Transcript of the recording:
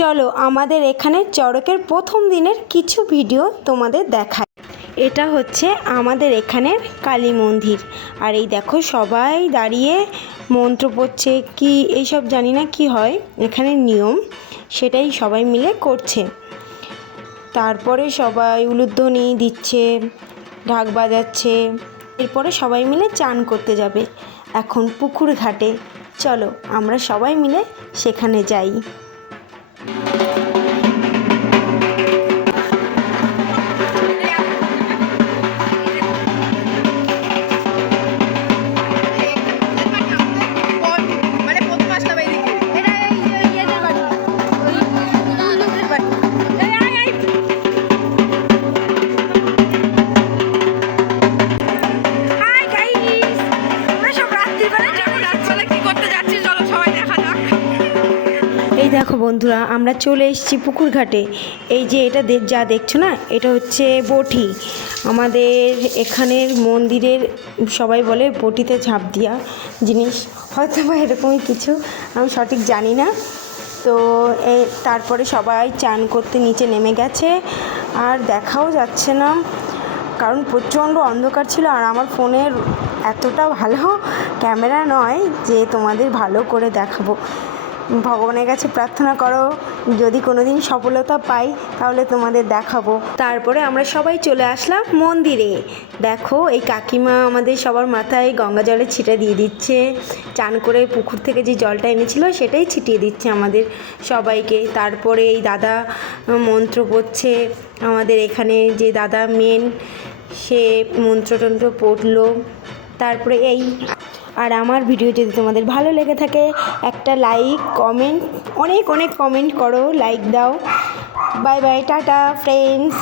চলো আমাদের এখানে চড়কের প্রথম দিনের কিছু ভিডিও তোমাদের দেখায়। এটা হচ্ছে আমাদের এখানের কালী মন্দির। আর এই দেখো সবাই দাঁড়িয়ে মন্ত্র পড়ছে, কি এইসব জানি না কি হয় এখানে নিয়ম, সেটাই সবাই মিলে করছে। তারপরে সবাই উলুধ্বনি দিচ্ছে, ঢাক বাজাচ্ছে। এরপরে সবাই মিলে চান করতে যাবে এখন পুকুর ঘাটে। চলো আমরা সবাই মিলে সেখানে যাই। এই দেখো বন্ধুরা, আমরা চলে এসেছি পুকুর ঘাটে। এই যে এটা যা দেখছো না, এটা হচ্ছে বটি। আমাদের এখানের মন্দিরের সবাই বলে বটিতে ঝাঁপ দিয়া জিনিস, হয়তো বা এরকমই কিছু, আমি সঠিক জানি না। তো তারপরে সবাই চান করতে নিচে নেমে গেছে, আর দেখাও যাচ্ছে না কারণ প্রচণ্ড অন্ধকার ছিল। আর আমার ফোনের এতটা ভালো ক্যামেরা নয় যে তোমাদের ভালো করে দেখাবো। ভগবানের কাছে প্রার্থনা করো যদি কোনো দিন সফলতা পাই তাহলে তোমাদের দেখাবো। তারপরে আমরা সবাই চলে আসলাম মন্দিরে। দেখো এই কাকিমা আমাদের সবার মাথায় গঙ্গা জলের ছিটা দিয়ে দিচ্ছে। চান করে পুকুর থেকে যে জলটা এনেছিল সেটাই ছিটিয়ে দিচ্ছে আমাদের সবাইকে। তারপরে এই দাদা মন্ত্র পড়ছে, আমাদের এখানে যে দাদা মেন, সে মন্ত্রতন্ত্র পড়লো। তারপরে এই, আর আমার ভিডিও যদি তোমাদের ভালো লেগে থাকে একটা লাইক কমেন্ট, অনেক অনেক কমেন্ট করো, লাইক দাও। Bye bye, tata friends.